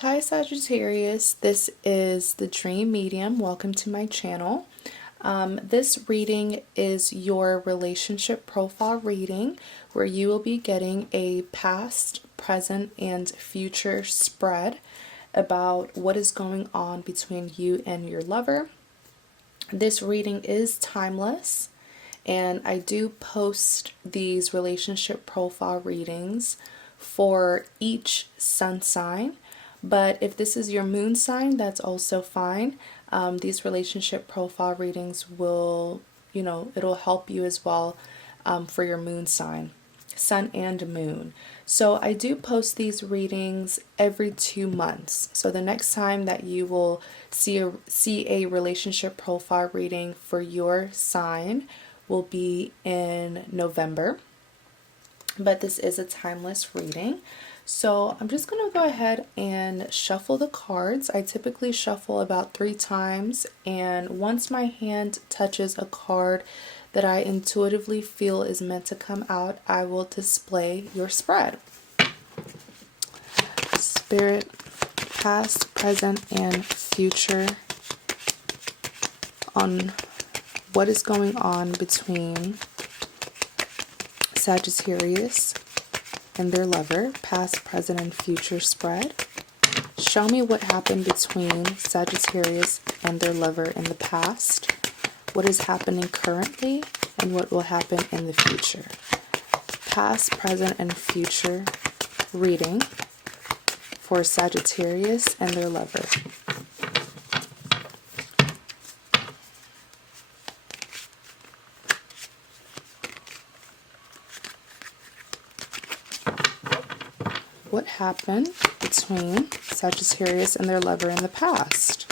Hi Sagittarius, this is the Dream Medium. Welcome to my channel. This reading is your relationship profile reading where you will be getting a past, present, and future spread about what is going on between you and your lover. This reading is timeless, and I do post these relationship profile readings for each sun sign. But if this is your moon sign, that's also fine. These relationship profile readings will, it'll help you as well for your moon sign, sun and moon. So I do post these readings every 2 months. So the next time that you will see a relationship profile reading for your sign will be in November. But this is a timeless reading. So I'm just going to go ahead and shuffle the cards. I typically shuffle about 3 times, and once my hand touches a card that I intuitively feel is meant to come out, I will display your spread. Spirit, past, present, and future on what is going on between Sagittarius and their lover, past, present, and future spread. Show me what happened between Sagittarius and their lover in the past, what is happening currently, and what will happen in the future. Past, present, and future reading for Sagittarius and their lover. What happened between Sagittarius and their lover in the past?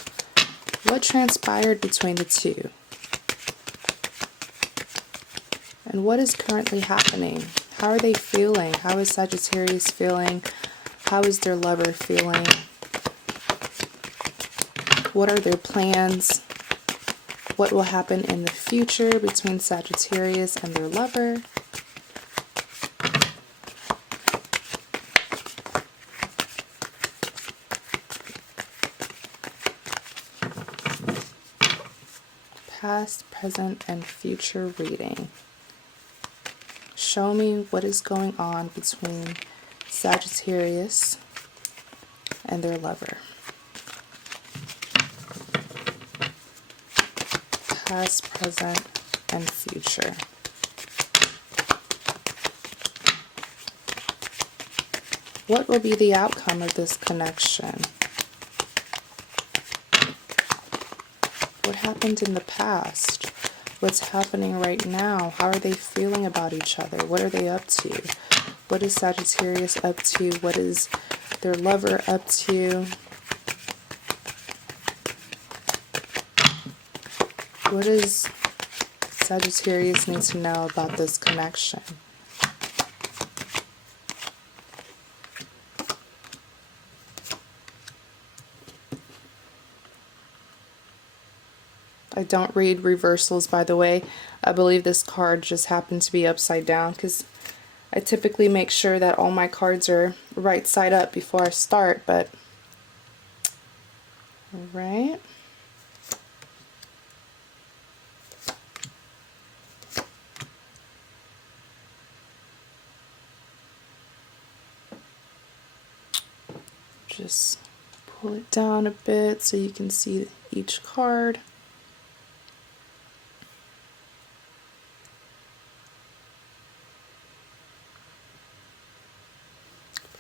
What transpired between the two? And what is currently happening? How are they feeling? How is Sagittarius feeling? How is their lover feeling? What are their plans? What will happen in the future between Sagittarius and their lover? Past, present, and future reading. Show me what is going on between Sagittarius and their lover. Past, present, and future. What will be the outcome of this connection? What happened in the past? What's happening right now? How are they feeling about each other? What are they up to? What is Sagittarius up to? What is their lover up to? What does Sagittarius need to know about this connection? I don't read reversals, by the way. I believe this card just happened to be upside down because I typically make sure that all my cards are right side up before I start, but alright. Just pull it down a bit so you can see each card.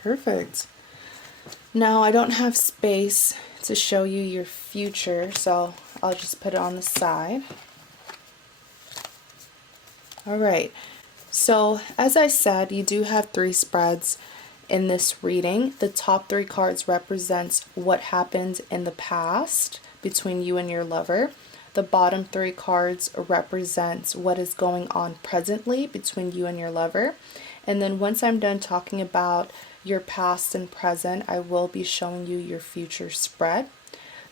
Perfect. Now I don't have space to show you your future, so I'll just put it on the side. Alright, so as I said, you do have 3 spreads in this reading. The top 3 cards represents what happened in the past between you and your lover. The bottom 3 cards represents what is going on presently between you and your lover. And then once I'm done talking about your past and present, I will be showing you your future spread.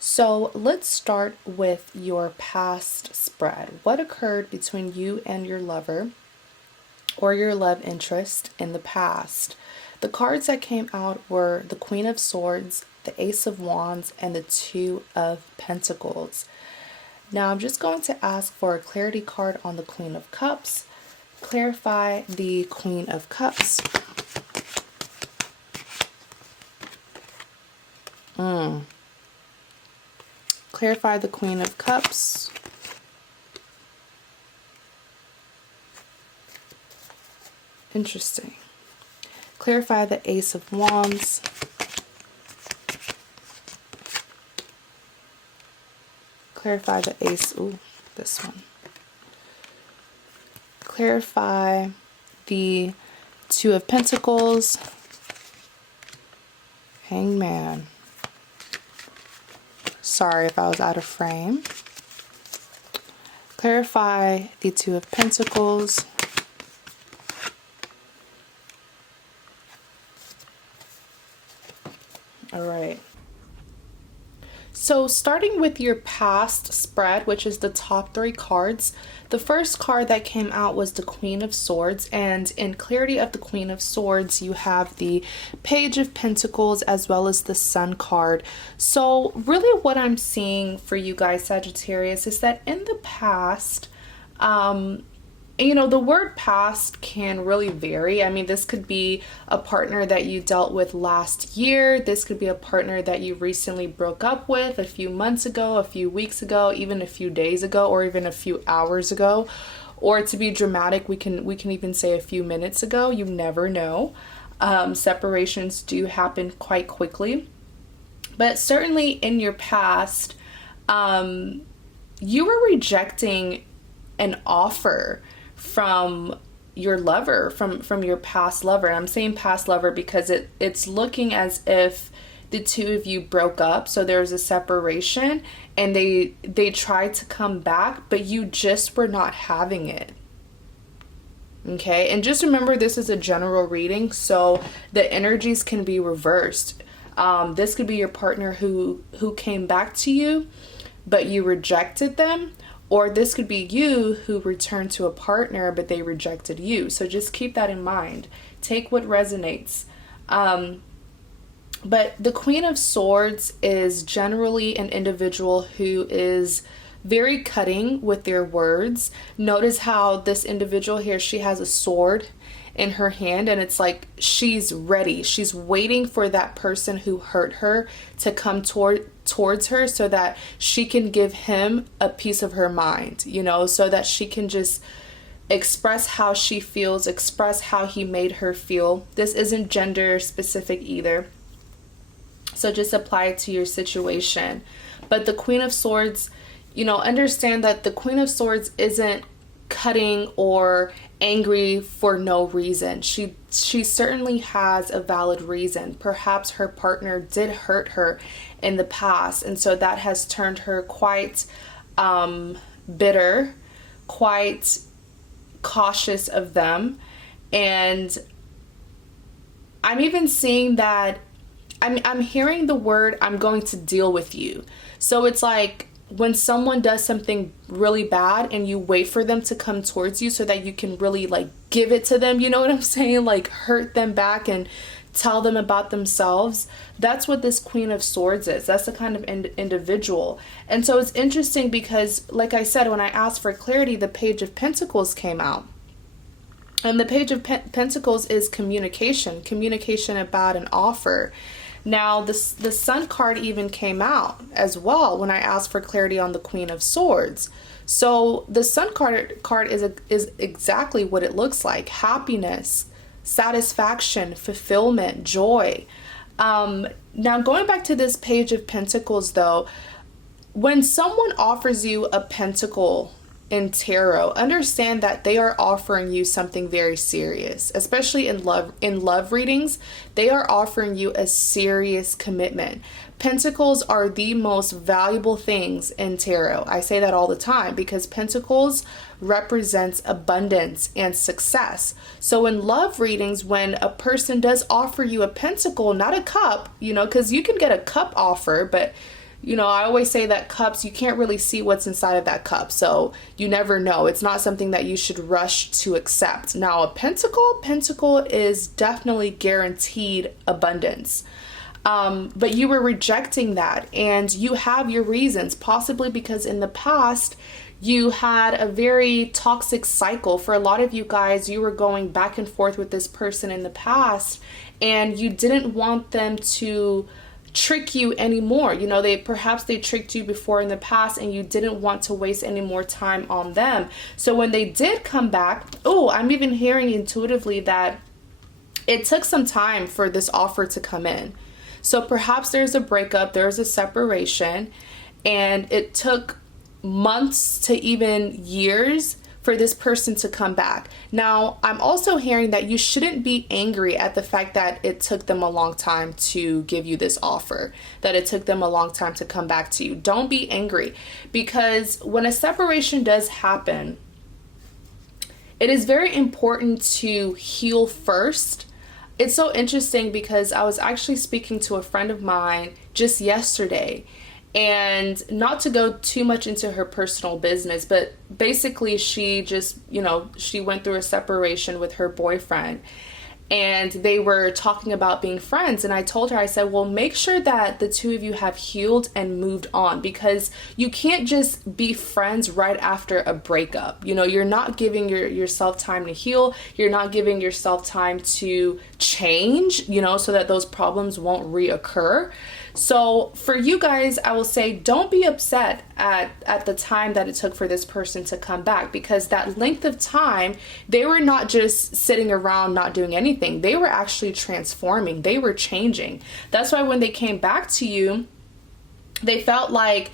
So let's start with your past spread. What occurred between you and your lover or your love interest in the past? The cards that came out were the Queen of Swords, the Ace of Wands, and the Two of Pentacles. Now I'm just going to ask for a clarity card on the Queen of Cups. Clarify the Queen of Cups. Clarify the Queen of Cups. Interesting. Clarify the Ace of Wands. Clarify the Ace. Ooh, this one. Clarify the Two of Pentacles. Hangman. Sorry if I was out of frame. Clarify the Two of Pentacles. All right. So starting with your past spread, which is the top 3 cards, the first card that came out was the Queen of Swords, and in clarity of the Queen of Swords, you have the Page of Pentacles as well as the Sun card. So really what I'm seeing for you guys, Sagittarius, is that in the past, you know, the word past can really vary. I mean, this could be a partner that you dealt with last year. This could be a partner that you recently broke up with a few months ago, a few weeks ago, even a few days ago, or even a few hours ago. Or to be dramatic, we can even say a few minutes ago. You never know. Separations do happen quite quickly. But certainly in your past, you were rejecting an offer from your lover, from your past lover. I'm saying past lover because it's looking as if the two of you broke up, so there's a separation, and they tried to come back, but you just were not having it. Okay, and just remember, this is a general reading, so the energies can be reversed. This could be your partner who came back to you, but you rejected them. Or this could be you who returned to a partner, but they rejected you. So just keep that in mind. Take what resonates. But the Queen of Swords is generally an individual who is very cutting with their words. Notice how this individual here, she has a sword in her hand, and it's like she's ready. She's waiting for that person who hurt her to come towards her so that she can give him a piece of her mind, you know, so that she can just express how she feels, express how he made her feel. This isn't gender specific either, so just apply it to your situation. But the Queen of Swords, you know, understand that the Queen of Swords isn't cutting or angry for no reason. She certainly has a valid reason. Perhaps her partner did hurt her in the past, and so that has turned her quite bitter, quite cautious of them. And I'm even seeing that I'm hearing the word, I'm going to deal with you. So it's like when someone does something really bad and you wait for them to come towards you so that you can really like give it to them, you know what I'm saying? Like hurt them back and tell them about themselves. That's what this Queen of Swords is. That's the kind of individual. And so it's interesting because, like I said, when I asked for clarity, the Page of Pentacles came out. And the Page of Pentacles is communication about an offer. Now, the Sun card even came out as well when I asked for clarity on the Queen of Swords. So the Sun card is exactly what it looks like: happiness, satisfaction, fulfillment, joy. Now, going back to this Page of Pentacles, though, when someone offers you a pentacle in tarot, understand that they are offering you something very serious. Especially in love readings, they are offering you a serious commitment. Pentacles are the most valuable things in tarot. I say that all the time because Pentacles represents abundance and success. So in love readings, when a person does offer you a pentacle, not a cup, you know, because you can get a cup offer, but You know, I always say that cups, you can't really see what's inside of that cup. So you never know. It's not something that you should rush to accept. Now, a pentacle is definitely guaranteed abundance. But you were rejecting that, and you have your reasons, possibly because in the past you had a very toxic cycle. For a lot of you guys, you were going back and forth with this person in the past, and you didn't want them to trick you anymore. You know, perhaps they tricked you before in the past, and you didn't want to waste any more time on them. So when they did come back, oh, I'm even hearing intuitively that it took some time for this offer to come in. So perhaps there's a breakup, there's a separation, and it took months to even years for this person to come back. Now, I'm also hearing that you shouldn't be angry at the fact that it took them a long time to give you this offer, that it took them a long time to come back to you. Don't be angry, because when a separation does happen, it is very important to heal first. It's so interesting because I was actually speaking to a friend of mine just yesterday, and not to go too much into her personal business, but basically she just, you know, she went through a separation with her boyfriend, and they were talking about being friends. And I told her, I said, well, make sure that the two of you have healed and moved on, because you can't just be friends right after a breakup. You know, you're not giving yourself time to heal. You're not giving yourself time to change, you know, so that those problems won't reoccur. So for you guys, I will say, don't be upset at the time that it took for this person to come back, because that length of time, they were not just sitting around not doing anything. They were actually transforming. They were changing. That's why when they came back to you, they felt like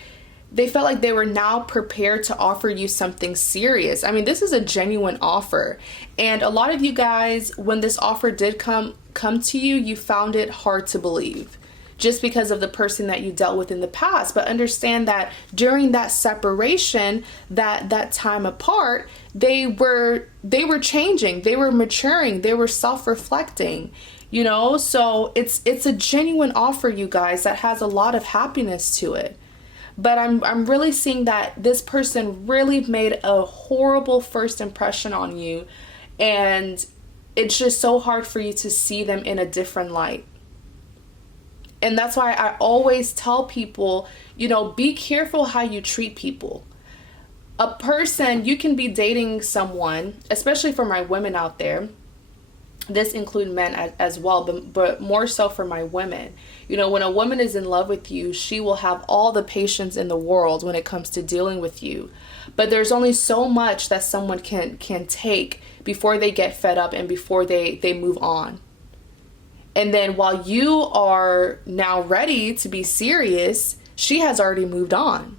they were now prepared to offer you something serious. I mean, this is a genuine offer. And a lot of you guys, when this offer did come to you, you found it hard to believe, just because of the person that you dealt with in the past. But understand that during that separation, that time apart, they were changing, they were maturing, they were self-reflecting, you know. So it's a genuine offer, you guys, that has a lot of happiness to it. But I'm really seeing that this person really made a horrible first impression on you, and it's just so hard for you to see them in a different light. And that's why I always tell people, you know, be careful how you treat people. A person, you can be dating someone, especially for my women out there. This includes men as well, but more so for my women. You know, when a woman is in love with you, she will have all the patience in the world when it comes to dealing with you. But there's only so much that someone can take before they get fed up and before they move on. And then while you are now ready to be serious, she has already moved on.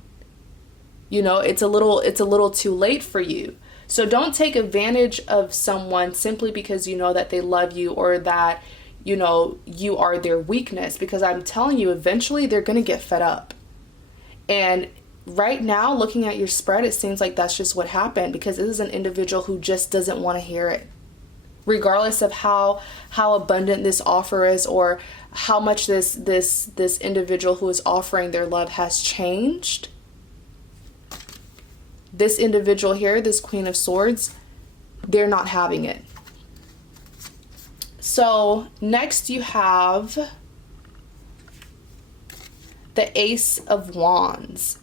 You know, it's a little too late for you. So don't take advantage of someone simply because you know that they love you, or that, you know, you are their weakness, because I'm telling you, eventually they're going to get fed up. And right now, looking at your spread, it seems like that's just what happened, because this is an individual who just doesn't want to hear it. Regardless of how abundant this offer is, or how much this individual who is offering their love has changed, this individual here, this Queen of Swords, they're not having it. So next you have the Ace of Wands.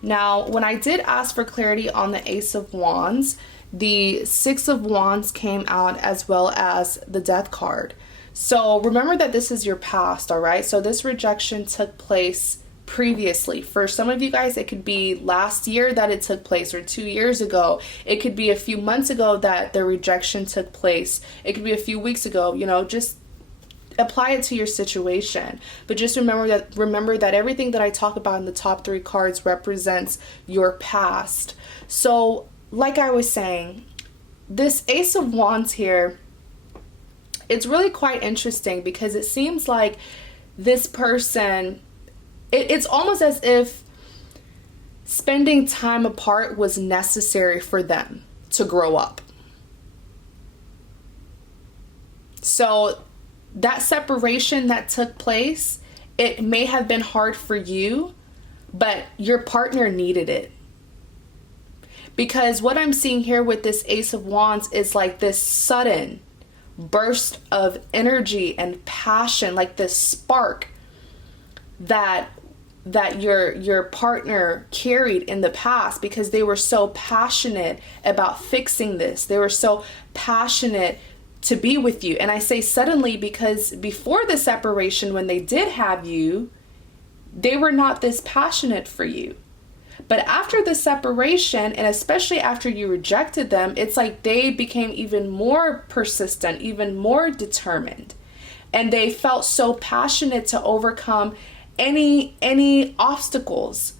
Now, when I did ask for clarity on the Ace of Wands, the Six of Wands came out, as well as the Death card. So remember that this is your past, all right? So this rejection took place previously. For some of you guys, it could be last year that it took place, or 2 years ago. It could be a few months ago that the rejection took place. It could be a few weeks ago. You know, just apply it to your situation. But just remember that everything that I talk about in the top 3 cards represents your past. So like I was saying, this Ace of Wands here, it's really quite interesting, because it seems like this person, it's almost as if spending time apart was necessary for them to grow up. So that separation that took place, it may have been hard for you, but your partner needed it. Because what I'm seeing here with this Ace of Wands is like this sudden burst of energy and passion, like this spark that your partner carried in the past, because they were so passionate about fixing this. They were so passionate to be with you. And I say suddenly because before the separation, when they did have you, they were not this passionate for you. But after the separation, and especially after you rejected them, it's like they became even more persistent, even more determined. And they felt so passionate to overcome any obstacles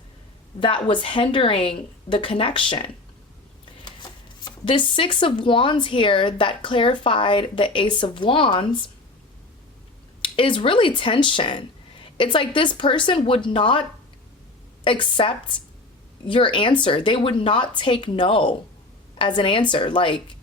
that was hindering the connection. This Six of Wands here that clarified the Ace of Wands is really tension. It's like this person would not accept your answer. They would not take no as an answer. Like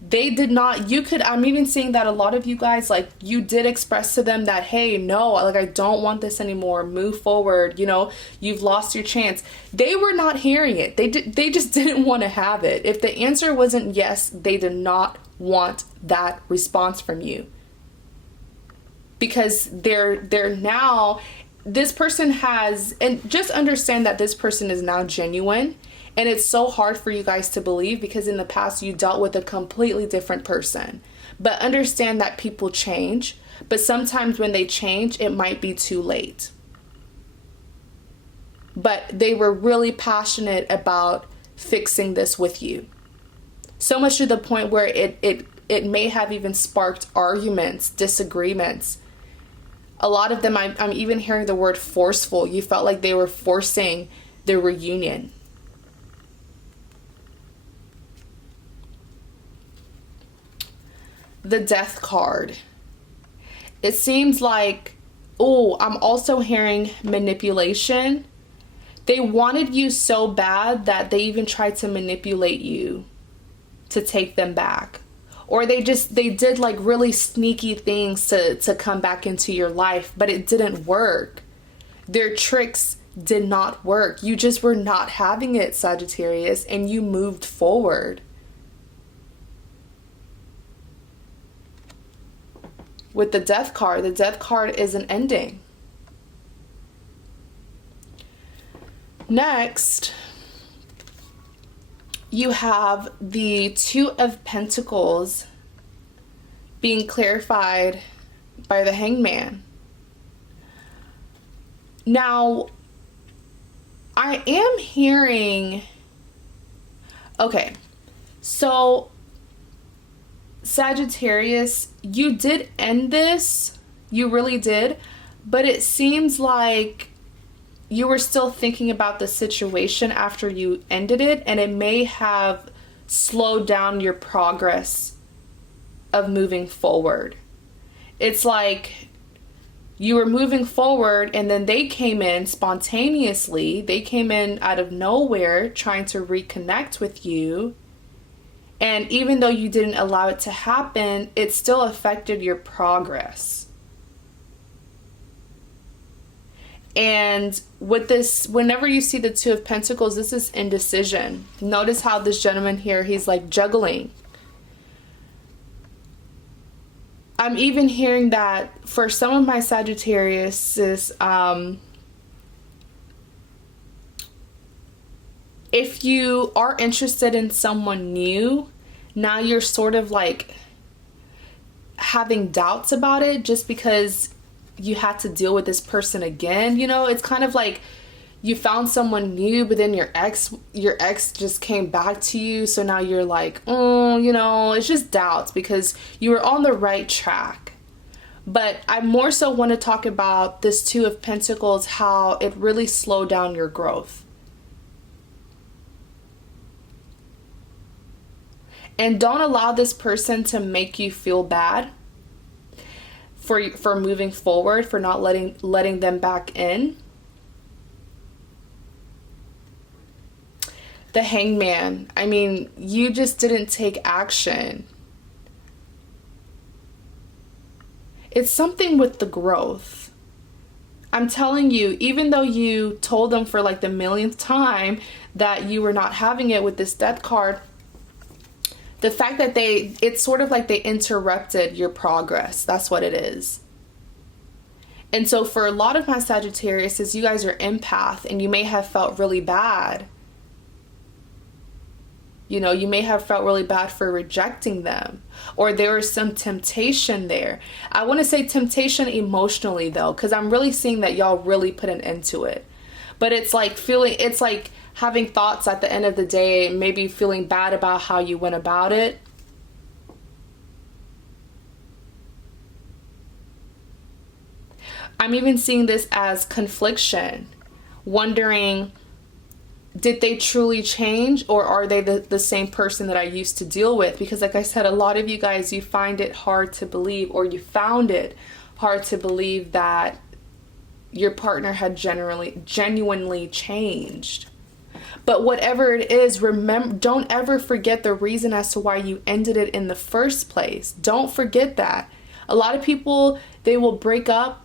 they did not, I'm even seeing that a lot of you guys, like you did express to them that, hey, no, like I don't want this anymore. Move forward. You know, you've lost your chance. They were not hearing it. They just didn't want to have it. If the answer wasn't yes, they did not want that response from you. Because they're now, this person has, and just understand that this person is now genuine. And it's so hard for you guys to believe because in the past you dealt with a completely different person. But understand that people change. But sometimes when they change, it might be too late. But they were really passionate about fixing this with you. So much to the point where it may have even sparked arguments, disagreements. A lot of them, I'm even hearing the word forceful. You felt like they were forcing the reunion. The Death card. It seems like, I'm also hearing manipulation. They wanted you so bad that they even tried to manipulate you to take them back. Or they did like really sneaky things to come back into your life, but it didn't work. Their tricks did not work. You just were not having it, Sagittarius, and you moved forward. With the Death card is an ending. Next, you have the Two of Pentacles being clarified by the Hangman. Now, I am hearing, okay, so Sagittarius, you did end this, you really did, but it seems like you were still thinking about the situation after you ended it, and it may have slowed down your progress of moving forward. It's like you were moving forward and then they came in spontaneously. They came in out of nowhere trying to reconnect with you. And even though you didn't allow it to happen, it still affected your progress. And with this, whenever you see the Two of Pentacles, this is indecision. Notice how this gentleman here, he's like juggling. I'm even hearing that for some of my Sagittarius, if you are interested in someone new, now you're sort of like having doubts about it just because you had to deal with this person again. You know, it's kind of like you found someone new, but then your ex just came back to you. So now you're like, you know, it's just doubts because you were on the right track. But I more so want to talk about this Two of Pentacles, how it really slowed down your growth. And don't allow this person to make you feel bad for moving forward, for not letting them back in. The Hangman, I mean, you just didn't take action. It's something with the growth. I'm telling you, even though you told them for like the millionth time that you were not having it with this death card, the fact that it's sort of like they interrupted your progress. That's what it is. And so for a lot of my Sagittarius, you guys are empath and you may have felt really bad. You know, you may have felt really bad for rejecting them, or there was some temptation there. I want to say temptation emotionally though, because I'm really seeing that y'all really put an end to it. But it's like it's like having thoughts at the end of the day, maybe feeling bad about how you went about it. I'm even seeing this as confliction, wondering, did they truly change, or are they the same person that I used to deal with? Because like I said, a lot of you guys, you find it hard to believe, or you found it hard to believe that your partner had genuinely changed. But whatever it is, remember, don't ever forget the reason as to why you ended it in the first place. Don't forget that. A lot of people, they will break up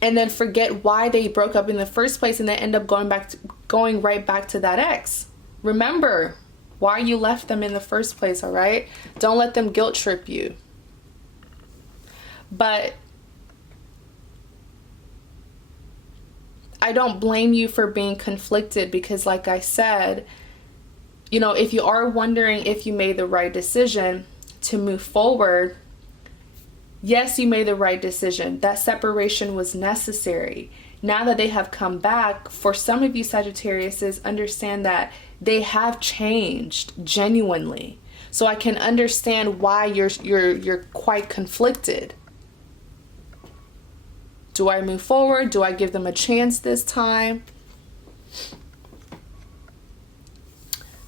and then forget why they broke up in the first place, and then end up going right back to that ex. Remember why you left them in the first place, all right? Don't let them guilt trip you. But I don't blame you for being conflicted, because like I said, you know, if you are wondering if you made the right decision to move forward, yes, you made the right decision. That separation was necessary. Now that they have come back, for some of you Sagittariuses, understand that they have changed genuinely. So I can understand why you're quite conflicted. Do I move forward? Do I give them a chance this time?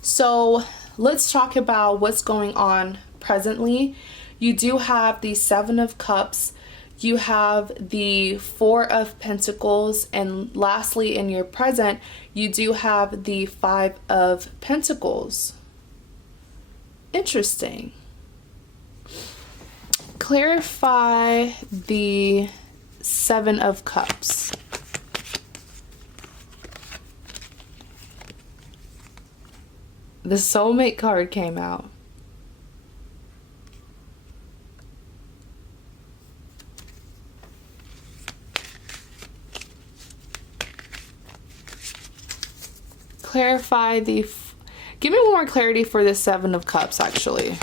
So let's talk about what's going on presently. You do have the Seven of Cups, you have the Four of Pentacles, and lastly in your present, you do have the Five of Pentacles. Interesting. Clarify the Seven of Cups. The Soulmate card came out. Clarify the... Give me more clarity for the Seven of Cups, actually.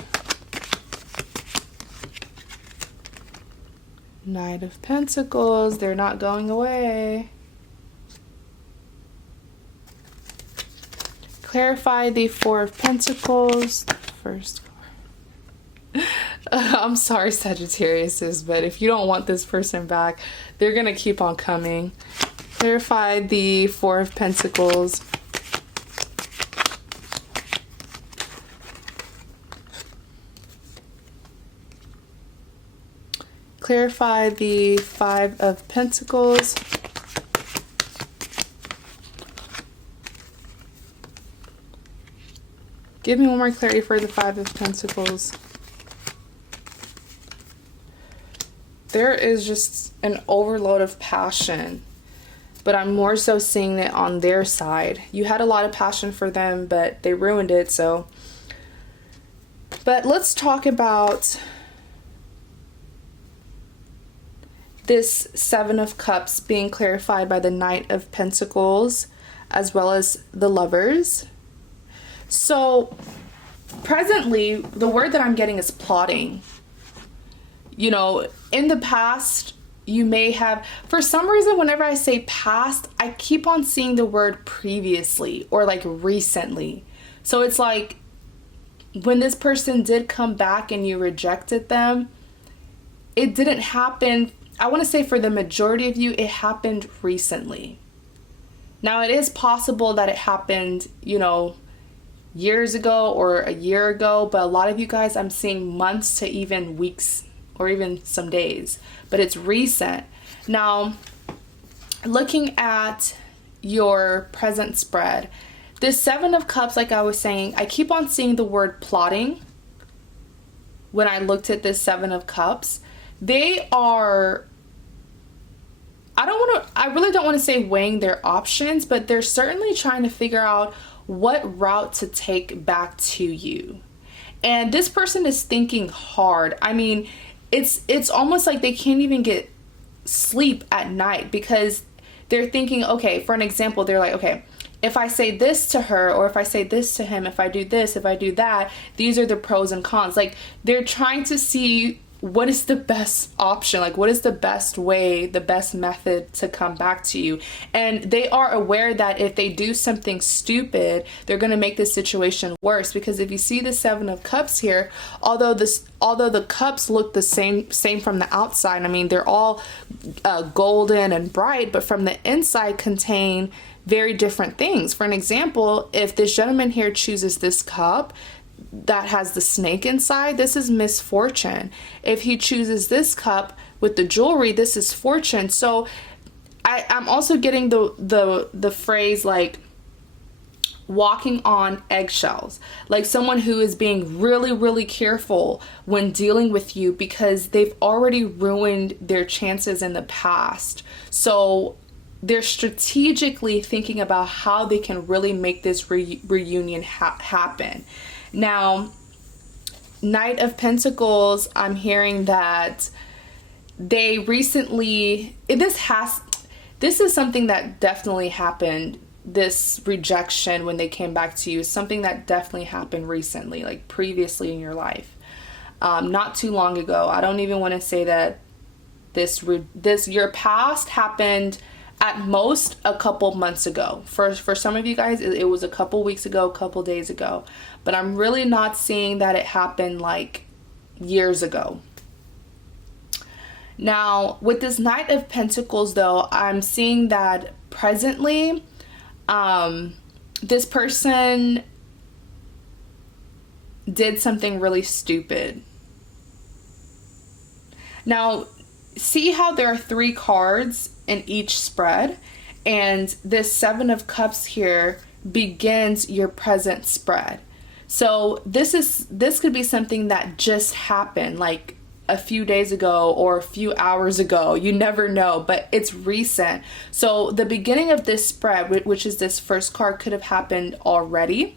Knight of Pentacles. They're not going away. Clarify the Four of Pentacles. First card. I'm sorry, Sagittarius, but if you don't want this person back, they're going to keep on coming. Clarify the Four of Pentacles. Clarify the Five of Pentacles. Give me one more clarity for the Five of Pentacles. There is just an overload of passion, but I'm more so seeing it on their side. You had a lot of passion for them, but they ruined it, so. But let's talk about this Seven of Cups being clarified by the Knight of Pentacles, as well as the Lovers. So presently, the word that I'm getting is plotting. You know, in the past, you may have, for some reason, whenever I say past, I keep on seeing the word previously or like recently. So it's like when this person did come back and you rejected them, it didn't happen. I want to say for the majority of you, it happened recently. Now, it is possible that it happened, you know, years ago or a year ago, but a lot of you guys, I'm seeing months to even weeks or even some days, but it's recent. Now, looking at your present spread, this Seven of Cups, like I was saying, I keep on seeing the word plotting when I looked at this Seven of Cups. They are, I really don't want to say weighing their options, but they're certainly trying to figure out what route to take back to you. And this person is thinking hard. I mean, it's almost like they can't even get sleep at night because they're thinking, okay, for an example, they're like, okay, if I say this to her, or if I say this to him, if I do this, if I do that, these are the pros and cons. Like, they're trying to see what is the best option, like what is the best way, the best method to come back to you. And they are aware that if they do something stupid, they're going to make the situation worse. Because if you see the Seven of Cups here, although the cups look the same from the outside, I mean, they're all golden and bright, but from the inside contain very different things. For an example, if this gentleman here chooses this cup that has the snake inside, this is misfortune. If he chooses this cup with the jewelry, this is fortune. So I'm also getting the phrase like walking on eggshells, like someone who is being really, really careful when dealing with you because they've already ruined their chances in the past. So they're strategically thinking about how they can really make this reunion happen. Now, Knight of Pentacles, I'm hearing that they recently, this is something that definitely happened. This rejection when they came back to you is something that definitely happened recently, like previously in your life, not too long ago. I don't even want to say that your past happened at most a couple months ago. For some of you guys, it was a couple weeks ago, a couple days ago. But I'm really not seeing that it happened like years ago. Now, with this Knight of Pentacles, though, I'm seeing that presently, this person did something really stupid. Now, see how there are 3 cards in each spread, and this Seven of Cups here begins your present spread. So this could be something that just happened like a few days ago or a few hours ago. You never know, but it's recent. So the beginning of this spread, which is this first card, could have happened already.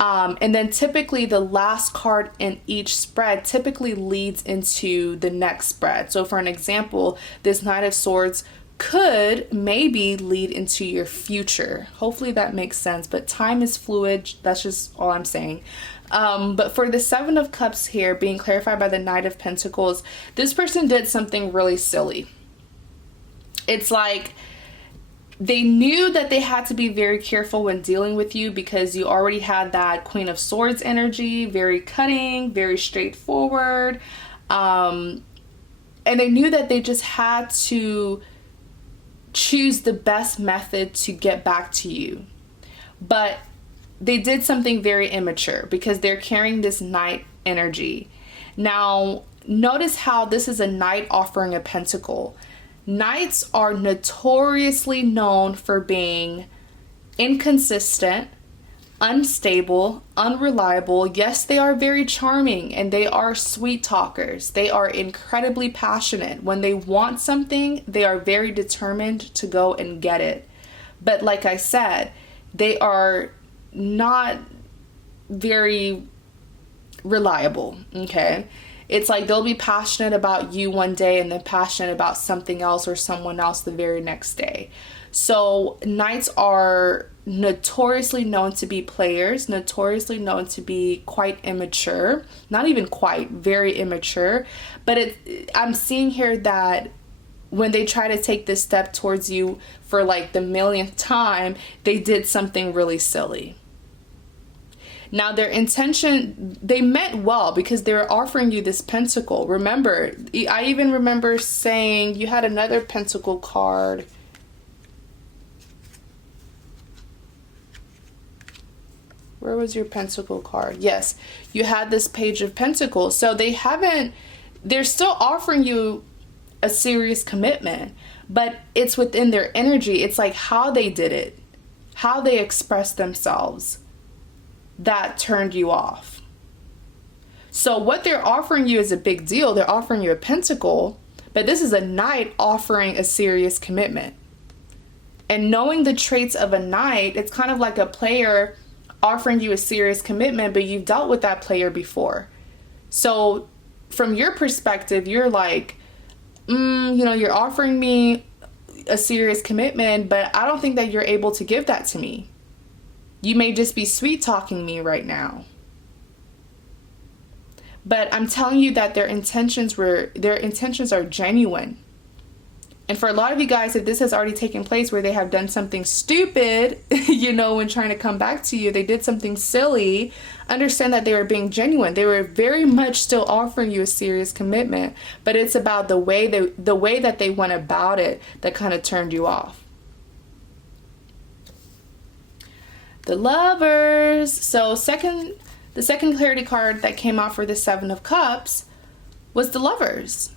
And then typically the last card in each spread typically leads into the next spread. So for an example, this Knight of Swords could maybe lead into your future. Hopefully that makes sense, but time is fluid. That's just all I'm saying. But for the Seven of Cups here being clarified by the Knight of Pentacles, this person did something really silly. It's like they knew that they had to be very careful when dealing with you because you already had that Queen of Swords energy, very cutting, very straightforward. And they knew that they just had to choose the best method to get back to you. But they did something very immature because they're carrying this Knight energy. Now, notice how this is a Knight offering a pentacle. Knights are notoriously known for being inconsistent, unstable, unreliable. Yes, they are very charming and they are sweet talkers. They are incredibly passionate. When they want something, they are very determined to go and get it. But like I said, they are not very reliable, okay? It's like they'll be passionate about you one day and then passionate about something else or someone else the very next day. So Knights are notoriously known to be players, notoriously known to be quite immature, not even quite, very immature. But I'm seeing here that when they try to take this step towards you for like the millionth time, they did something really silly. Now their intention, they meant well because they're offering you this pentacle. Remember, I even remember saying you had another pentacle card. Where was your pentacle card? Yes, you had this Page of Pentacles. So they're still offering you a serious commitment, but it's within their energy. It's like how they did it, how they expressed themselves, that turned you off. So what they're offering you is a big deal. They're offering you a pentacle, But this is a knight offering a serious commitment. And knowing the traits of a knight, it's kind of like a player offering you a serious commitment, but you've dealt with that player before. So from your perspective, you're like, you're offering me a serious commitment, but I don't think that you're able to give that to me. You may just be sweet talking me right now. But I'm telling you that their intentions are genuine. And for a lot of you guys, if this has already taken place where they have done something stupid, when trying to come back to you, they did something silly, understand that they were being genuine. They were very much still offering you a serious commitment, but it's about the way that they went about it that kind of turned you off. The Lovers. So the second clarity card that came out for the Seven of Cups was the Lovers.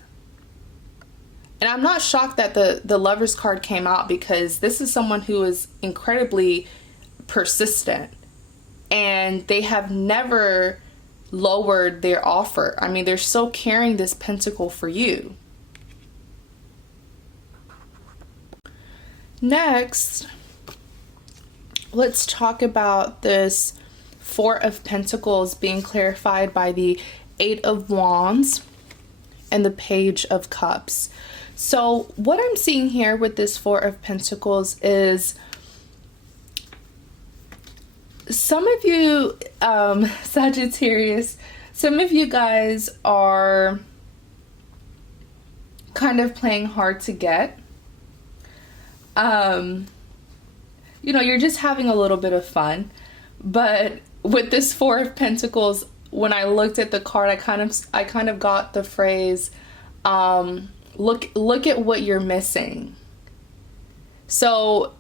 And I'm not shocked that the Lovers card came out, because this is someone who is incredibly persistent, and they have never lowered their offer. I mean, they're still carrying this pentacle for you. Next, let's talk about this Four of Pentacles being clarified by the Eight of Wands and the Page of Cups. So what I'm seeing here with this Four of Pentacles is some of you, Sagittarius, some of you guys are kind of playing hard to get. You're just having a little bit of fun. But with this Four of Pentacles, when I looked at the card, I kind of got the phrase, look at what you're missing. So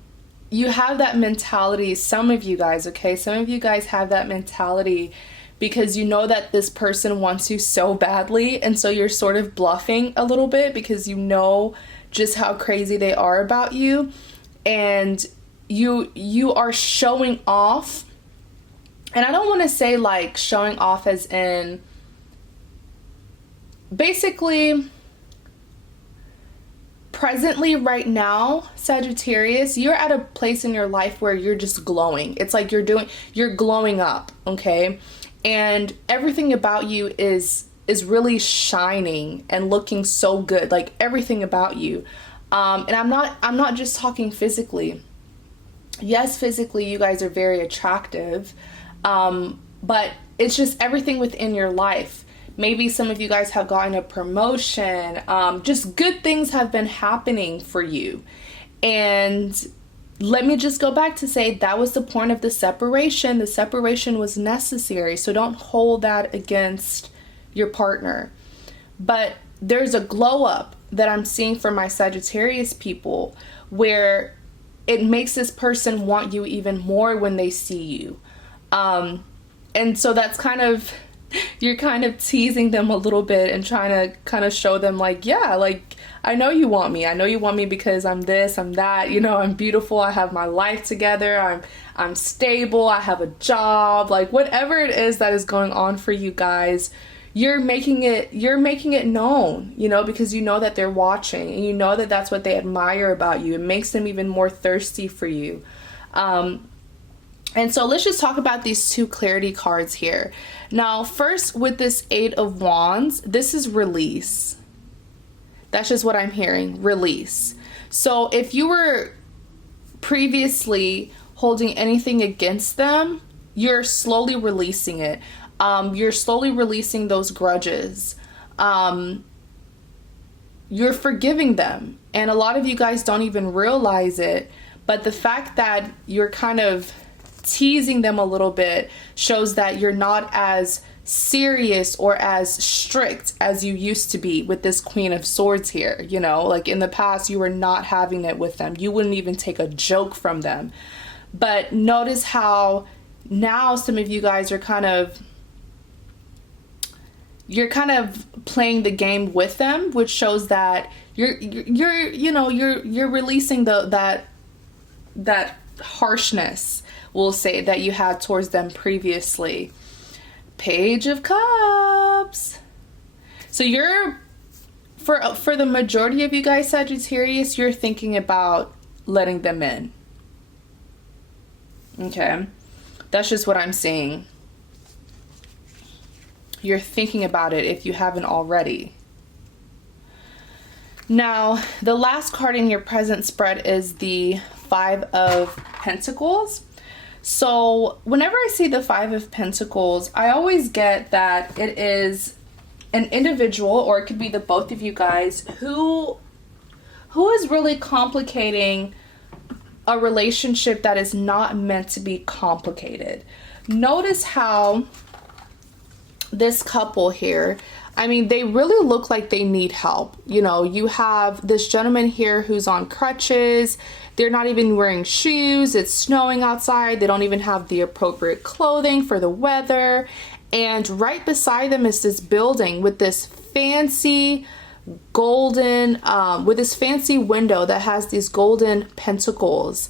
you have that mentality, some of you guys, okay? Some of you guys have that mentality because you know that this person wants you so badly, and so you're sort of bluffing a little bit because you know just how crazy they are about you, and you are showing off. And I don't want to say like showing off as in, basically, presently right now, Sagittarius, you're at a place in your life where you're just glowing. It's like you're glowing up, okay? And everything about you is really shining and looking so good, like everything about you. And I'm not just talking physically. Yes, physically you guys are very attractive. But it's just everything within your life. Maybe some of you guys have gotten a promotion. Just good things have been happening for you. And let me just go back to say that was the point of the separation. The separation was necessary. So don't hold that against your partner. But there's a glow up that I'm seeing for my Sagittarius people where it makes this person want you even more when they see you. And so that's you're kind of teasing them a little bit and trying to kind of show them like, yeah, like, I know you want me. I know you want me because I'm this, I'm that, I'm beautiful. I have my life together. I'm stable. I have a job, like whatever it is that is going on for you guys, you're making it known, because you know that they're watching and you know that that's what they admire about you. It makes them even more thirsty for you. And so let's just talk about these two clarity cards here. Now, first with this Eight of Wands, this is release. That's just what I'm hearing, release. So if you were previously holding anything against them, you're slowly releasing it. You're slowly releasing those grudges. You're forgiving them. And a lot of you guys don't even realize it, but the fact that you're kind of teasing them a little bit shows that you're not as serious or as strict as you used to be with this Queen of Swords here. Like in the past, you were not having it with them. You wouldn't even take a joke from them. But notice how now some of you guys are you're kind of playing the game with them, which shows that you're releasing that harshness, we'll say, that you had towards them previously. Page of Cups. So you're For the majority of you guys, Sagittarius, you're thinking about letting them in. Okay? That's just what I'm seeing. You're thinking about it if you haven't already. Now, the last card in your present spread is the Five of Pentacles. So whenever I see the Five of Pentacles, I always get that it is an individual, or it could be the both of you guys, who is really complicating a relationship that is not meant to be complicated. Notice how this couple here, I mean, they really look like they need help. You know, you have this gentleman here who's on crutches. They're not even wearing shoes. It's snowing outside. They don't even have the appropriate clothing for the weather. And right beside them is this building with this fancy golden, with this fancy window that has these golden pentacles.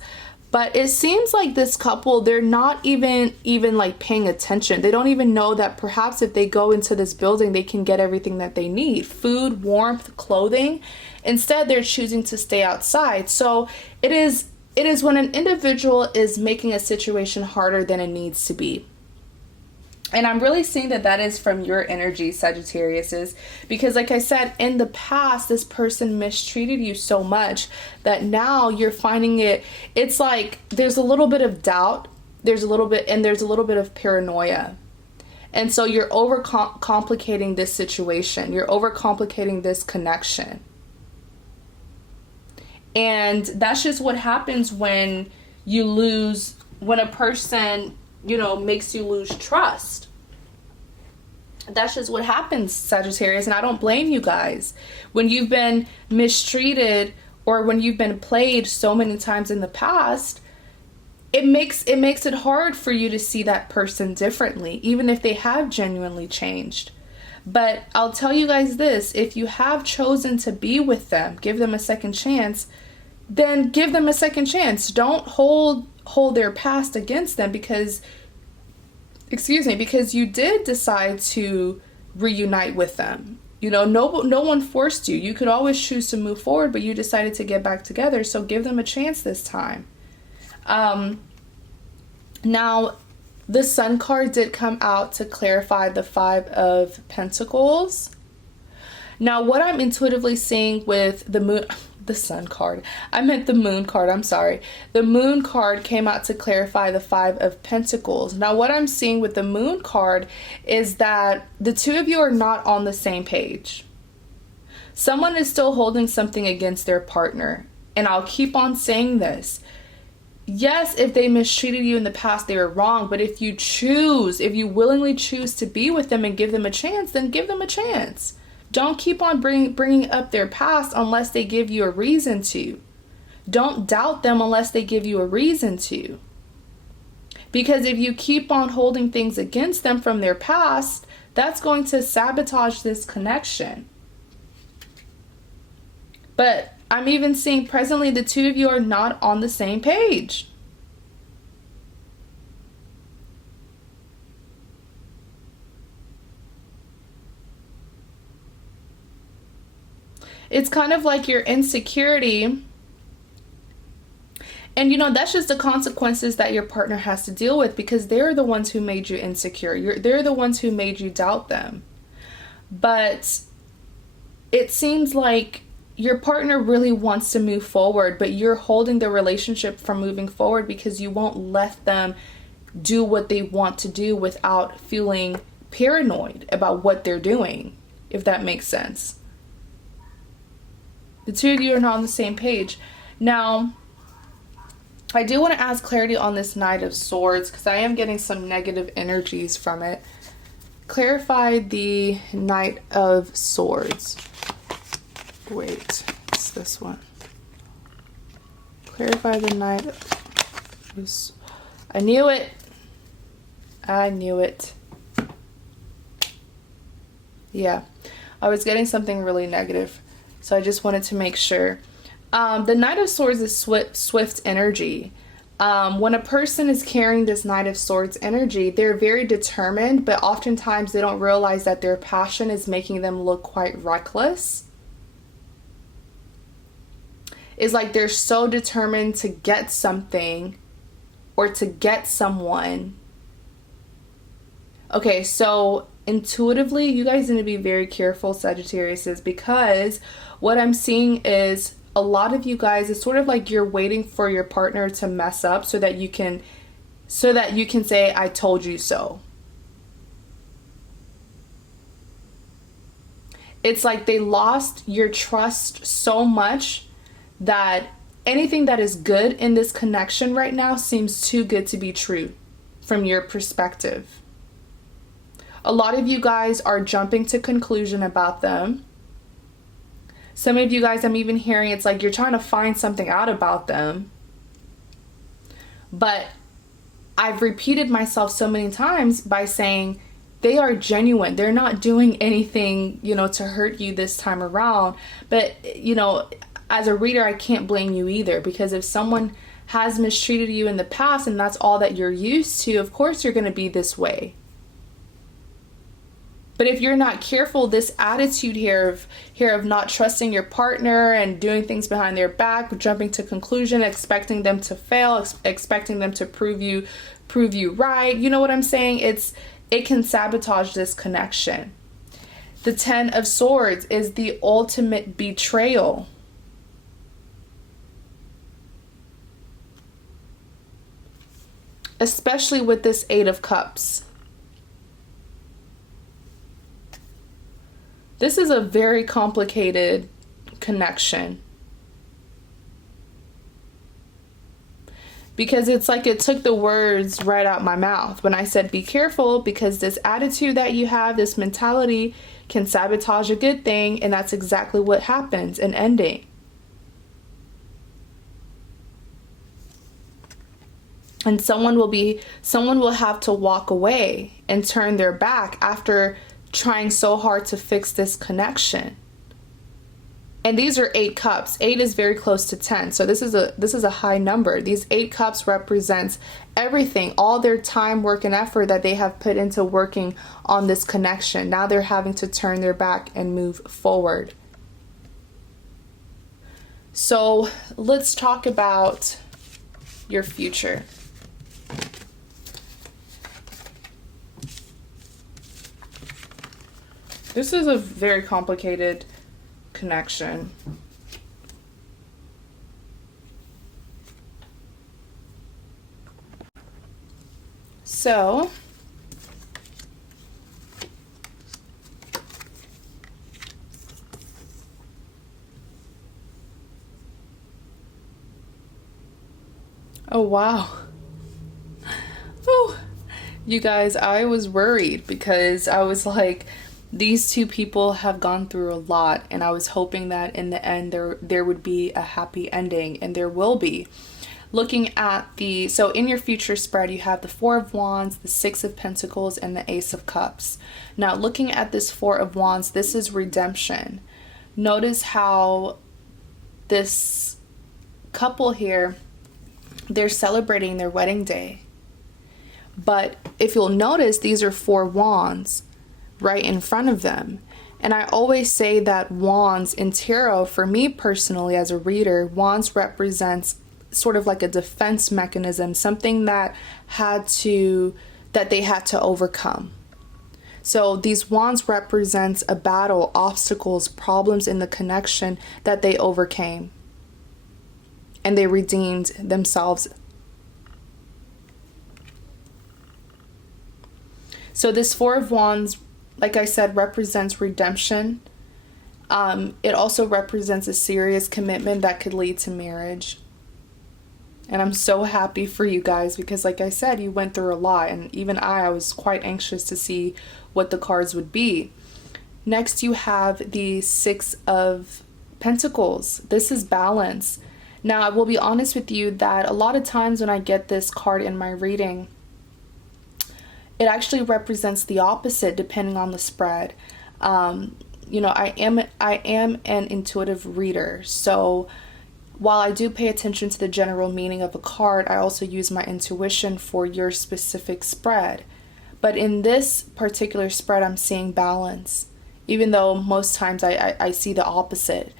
But it seems like this couple, they're not even like paying attention. They don't even know that perhaps if they go into this building, they can get everything that they need. Food, warmth, clothing. Instead, they're choosing to stay outside. So it is when an individual is making a situation harder than it needs to be. And I'm really seeing that that is from your energy, Sagittarius, because like I said, in the past, this person mistreated you so much that now you're finding it's like there's a little bit of doubt, there's a little bit of paranoia. And so you're overcomplicating this situation. You're overcomplicating this connection. And that's just what happens when a person, you know, makes you lose trust. That's just what happens, Sagittarius, and I don't blame you guys. When you've been mistreated or when you've been played so many times in the past, it makes it hard for you to see that person differently, even if they have genuinely changed. But I'll tell you guys this, if you have chosen to be with them, give them a second chance, then give them a second chance. Don't hold their past against them because you did decide to reunite with them. You know, no one forced you. You could always choose to move forward, but you decided to get back together. So give them a chance this time. Now, the Sun card did come out to clarify the Five of Pentacles. Now, what I'm intuitively seeing with the Moon, the Sun card, I meant the Moon card, I'm sorry. The Moon card came out to clarify the Five of Pentacles. Now, what I'm seeing with the Moon card is that the two of you are not on the same page. Someone is still holding something against their partner. And I'll keep on saying this. Yes, if they mistreated you in the past, they were wrong. But if you willingly choose to be with them and give them a chance, then give them a chance. Don't keep on bringing up their past unless they give you a reason to. Don't doubt them unless they give you a reason to. Because if you keep on holding things against them from their past, that's going to sabotage this connection. But I'm even seeing presently the two of you are not on the same page. It's kind of like your insecurity. And you know, that's just the consequences that your partner has to deal with because they're the ones who made you insecure. They're the ones who made you doubt them. But it seems like your partner really wants to move forward, but you're holding the relationship from moving forward because you won't let them do what they want to do without feeling paranoid about what they're doing, if that makes sense. The two of you are not on the same page. Now, I do want to ask clarity on this Knight of Swords because I am getting some negative energies from it. Clarify the Knight of Swords. Wait, it's this one. Clarify the Knight of... I knew it. I knew it. Yeah, I was getting something really negative. So I just wanted to make sure. The Knight of Swords is swift energy. When a person is carrying this Knight of Swords energy, they're very determined, but oftentimes they don't realize that their passion is making them look quite reckless. It's like they're so determined to get something or to get someone. Okay, so intuitively, you guys need to be very careful, Sagittarius, because what I'm seeing is a lot of you guys, it's sort of like you're waiting for your partner to mess up so that you can say, I told you so. It's like they lost your trust so much that anything that is good in this connection right now seems too good to be true from your perspective. A lot of you guys are jumping to conclusion about them. Some of you guys, I'm even hearing it's like you're trying to find something out about them. But I've repeated myself so many times by saying they are genuine. They're not doing anything, to hurt you this time around. But, as a reader, I can't blame you either, because if someone has mistreated you in the past and that's all that you're used to, of course you're going to be this way. But if you're not careful, this attitude here of not trusting your partner and doing things behind their back, jumping to conclusion, expecting them to fail, expecting them to prove you right, you know what I'm saying? It can sabotage this connection. The Ten of Swords is the ultimate betrayal. Especially with this Eight of Cups. This is a very complicated connection. Because it's like it took the words right out my mouth when I said be careful, because this attitude that you have, this mentality, can sabotage a good thing, and that's exactly what happens in ending. And someone will have to walk away and turn their back after trying so hard to fix this connection. And these are 8 cups. 8 is very close to 10. So this is a high number. These 8 cups represents everything, all their time, work, and effort that they have put into working on this connection. Now they're having to turn their back and move forward. So let's talk about your future. This is a very complicated connection. So, oh wow. Oh, you guys, I was worried because I was like, these two people have gone through a lot, and I was hoping that in the end there would be a happy ending, and there will be. Looking at so in your future spread, you have the Four of Wands, the Six of Pentacles, and the Ace of Cups. Now, looking at this Four of Wands, this is redemption. Notice how this couple here, they're celebrating their wedding day. But if you'll notice, these are 4 wands right in front of them. And I always say that wands in tarot, for me personally as a reader, wands represents sort of like a defense mechanism, something that they had to overcome. So these wands represents a battle, obstacles, problems in the connection that they overcame. And they redeemed themselves. So this Four of Wands, like I said, represents redemption. It also represents a serious commitment that could lead to marriage. And I'm so happy for you guys because, like I said, you went through a lot. And even I was quite anxious to see what the cards would be. Next, you have the Six of Pentacles. This is balance. Now, I will be honest with you that a lot of times when I get this card in my reading, it actually represents the opposite depending on the spread. I am an intuitive reader, so while I do pay attention to the general meaning of a card, I also use my intuition for your specific spread. But in this particular spread, I'm seeing balance, even though most times I see the opposite.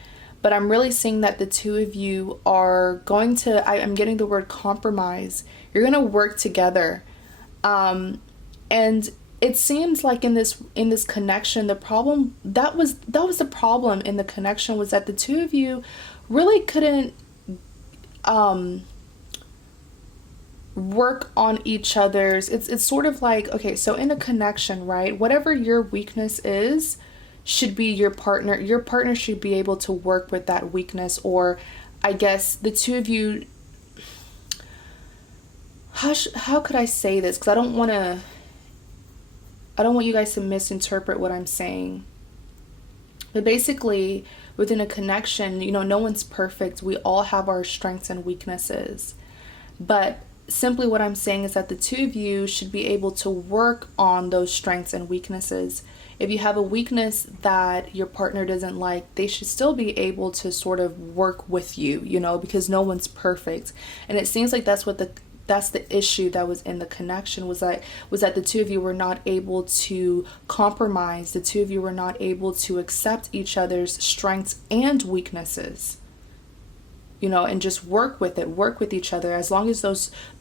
but I'm really seeing that the two of you are going to, I'm getting the word compromise. You're going to work together. And it seems like in this connection, the problem that was the problem in the connection was that the two of you really couldn't work on each other's. It's sort of like, okay, so in a connection, right, whatever your weakness is should be your partner should be able to work with that weakness. Or I guess the two of you, how could I say this, because I don't want you guys to misinterpret what I'm saying. But basically, within a connection, no one's perfect. We all have our strengths and weaknesses. But simply what I'm saying is that the two of you should be able to work on those strengths and weaknesses. If you have a weakness that your partner doesn't like, they should still be able to sort of work with you, because no one's perfect. And it seems like that's the issue that was in the connection, was that the two of you were not able to compromise. The two of you were not able to accept each other's strengths and weaknesses, and just work with each other, as long as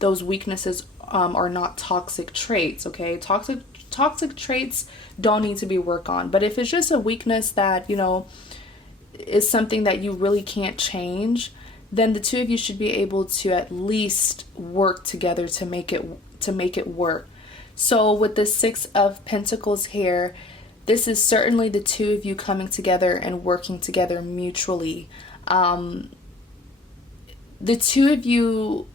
those weaknesses are not toxic traits. Okay, toxic traits don't need to be worked on. But if it's just a weakness that is something that you really can't change, then the two of you should be able to at least work together to make it work. So with the Six of Pentacles here, this is certainly the two of you coming together and working together mutually. The two of you,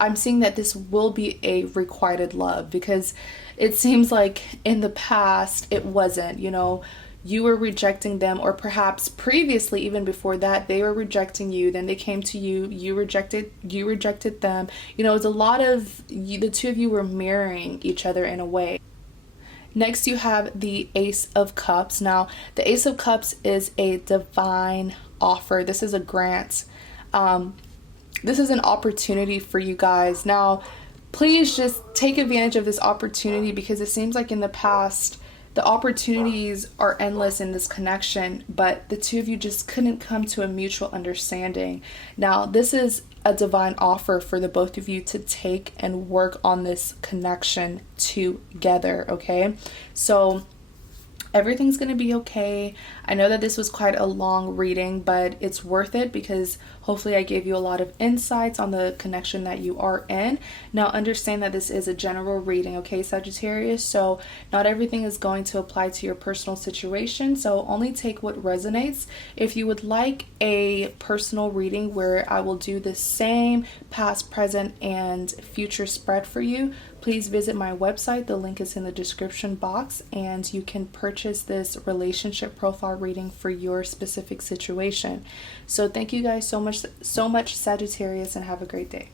I'm seeing that this will be a requited love, because it seems like in the past it wasn't. You were rejecting them, or perhaps previously, even before that, they were rejecting you. Then they came to you. You rejected them. It's a lot of the two of you were mirroring each other in a way. Next, you have the Ace of Cups. Now, the Ace of Cups is a divine offer. This is a grant. This is an opportunity for you guys. Now, please just take advantage of this opportunity, because it seems like in the past, the opportunities are endless in this connection, but the two of you just couldn't come to a mutual understanding. Now, this is a divine offer for the both of you to take and work on this connection together, okay? So everything's going to be okay. I know that this was quite a long reading, but it's worth it, because hopefully I gave you a lot of insights on the connection that you are in. Now, understand that this is a general reading, okay, Sagittarius? So not everything is going to apply to your personal situation, so only take what resonates. If you would like a personal reading where I will do the same past, present, and future spread for you, please visit my website. The link is in the description box, and you can purchase this relationship profile reading for your specific situation. So thank you guys so much, Sagittarius, and have a great day.